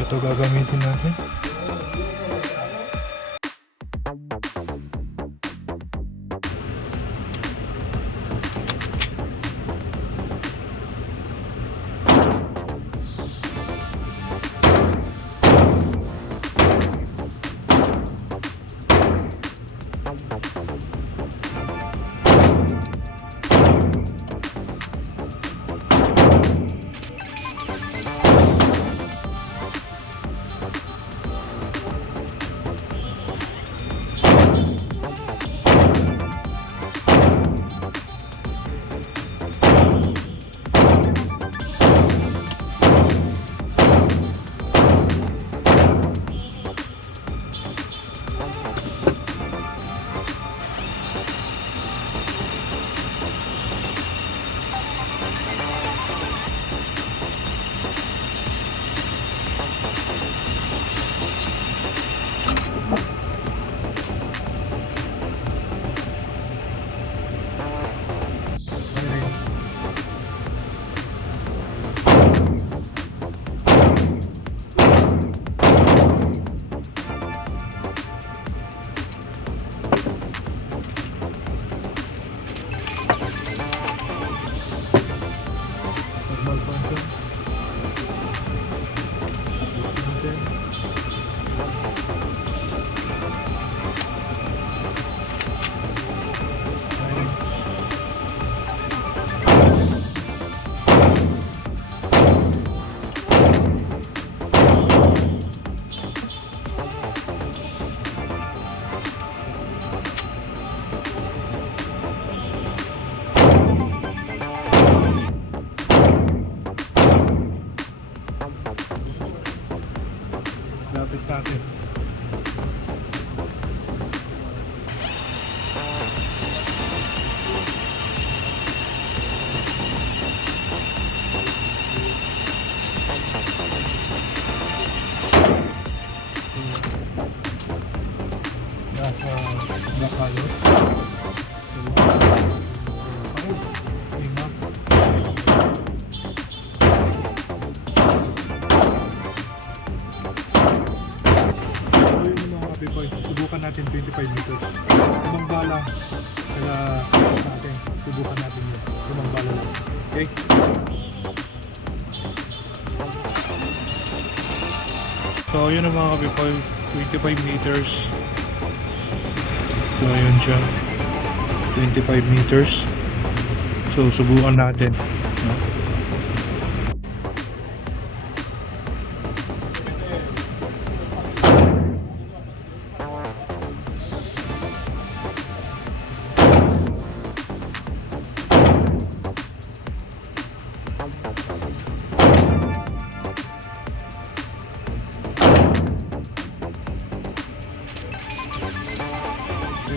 ito gagamitin natin. Lapit natin. Nasa Bacalos. Subukan natin 25 meters. Limang bala. Kaya natin, subukan natin yun. Limang bala lang. Okay? So yun ang mga kapipoy, 25 meters. So ayun siya, 25 meters. So subukan natin.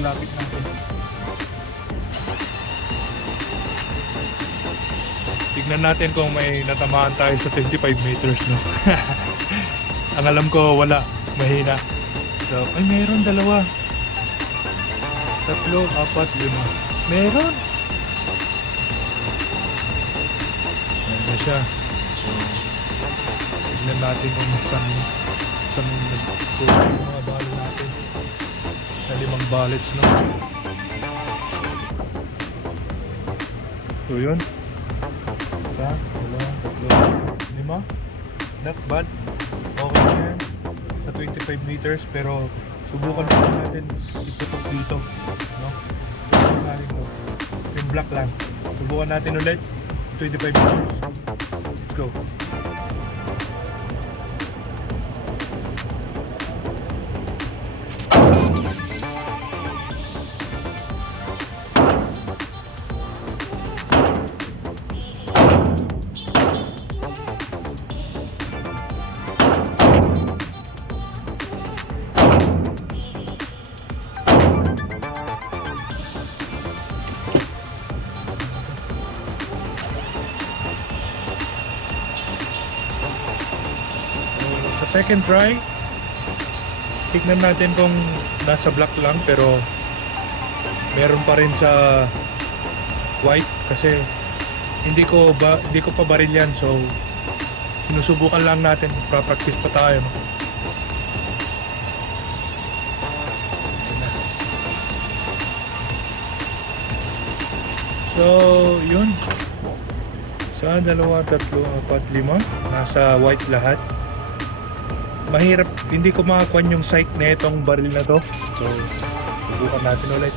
Lapit natin. Tignan natin kung may natamaan tayo sa 25 meters, no? Ang alam ko, wala. Mahina. So, ay, meron dalawa. 3, 4, 5. Meron! Ayan na siya. So, tignan natin kung saan nagpupunta yung mga balo natin. Na 5 bullets, no? So yun, 1, 2, 3, 4, 5. Not bad. Okay na yan sa 25 meters, pero subukan natin itutok dito, no? Subukan natin to. Yung black lang. Subukan natin ulit 25 meters. Let's go. Sa second try, tignan natin kung nasa black lang, pero meron pa rin sa white kasi hindi ko pa baril yan, so Sinusubukan lang natin, pra-practice pa tayo, no? Ayan na. So, yun. Sa 2, 3, 4, 5, nasa white lahat. Mahirap, hindi ko makakuha yung sight na itong baril na to. So, subukan natin ulit.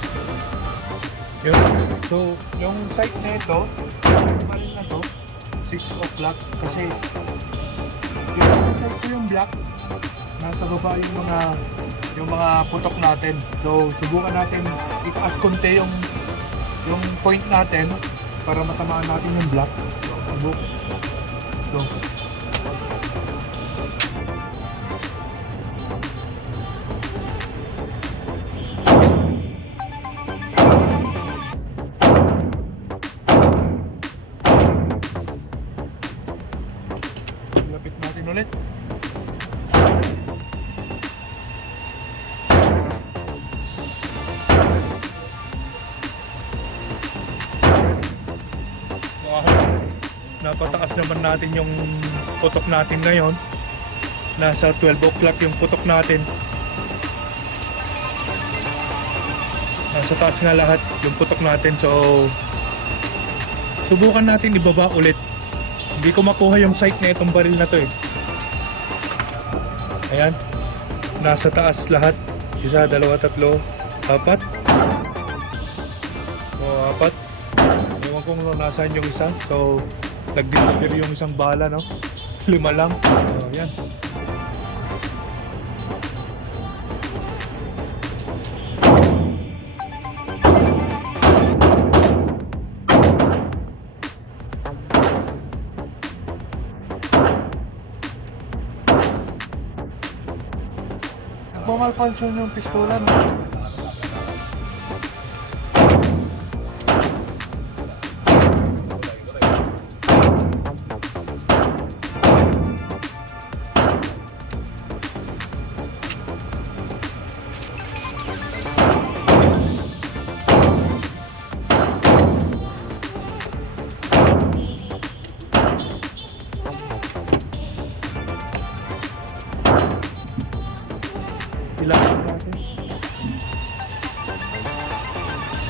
Yun. So, yung sight na ito, yung baril na to, 6 o'clock. Kasi, yung sight ko yung black, nasa baba yung mga putok natin. So, subukan natin itaas konti yung point natin para matamaan natin yung black. So, subukan. So, lapit natin ulit. Napataas naman natin yung putok natin ngayon. Nasa 12 o'clock yung putok natin. Nasa taas nga lahat yung putok natin. So, subukan natin ibaba ulit. Hindi ko makuha yung sight na itong baril na to eh. Ayan. Nasa taas lahat. 1, 2, 3, 4. O, 4. Ewan kung nasaan yung isa. So, nag-disappear yung isang bala, no? 5 lang. So, ayan. Nagmamalfunction yung pistola, no? Kailangan natin.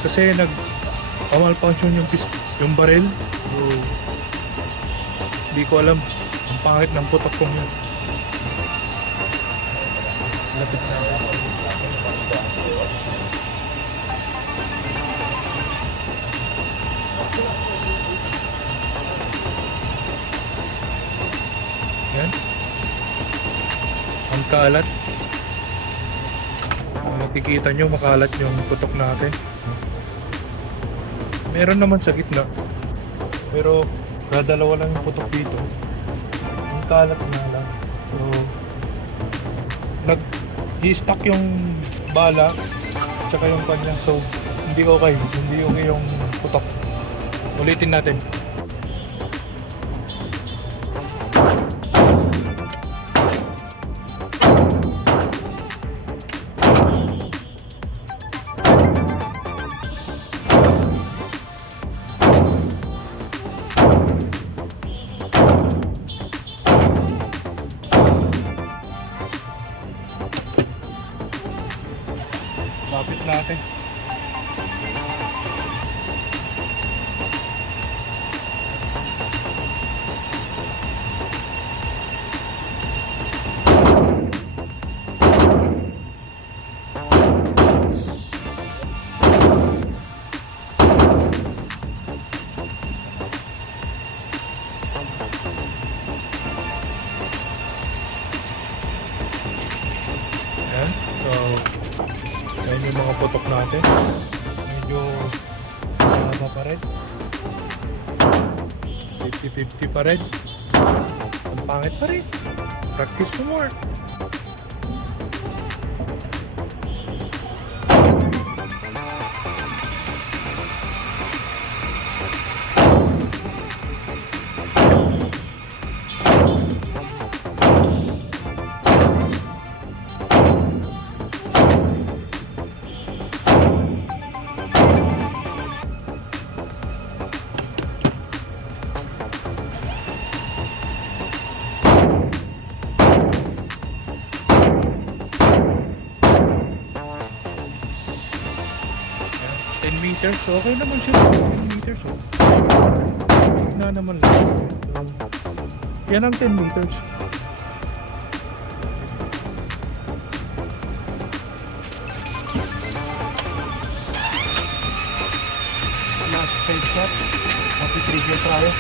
Kasi nag-malfunction yung baril. So, hindi ko alam. Ang pangit ng putok kong yun. Lapit na ako. Yan. Ang kalat. Makikita nyo makalat yung putok natin. Meron naman sa gitna, pero dadalawa lang yung putok dito. Ang kalat na lang. So, nag-i-stuck yung bala tsaka yung kanya. So, hindi okay yung putok. Ulitin natin. Lapit natin. Ayan. So, ayan yung mga putok natin. Medyo mahaba pa rin. 50-50 pa rin. Ang pangit pa rin. Practice for more. meters. So, okay naman siya. 10 meters. Oh. Tignan naman lang. Yan ang 10 meters. Last 5 shot. Happy trigger tayo.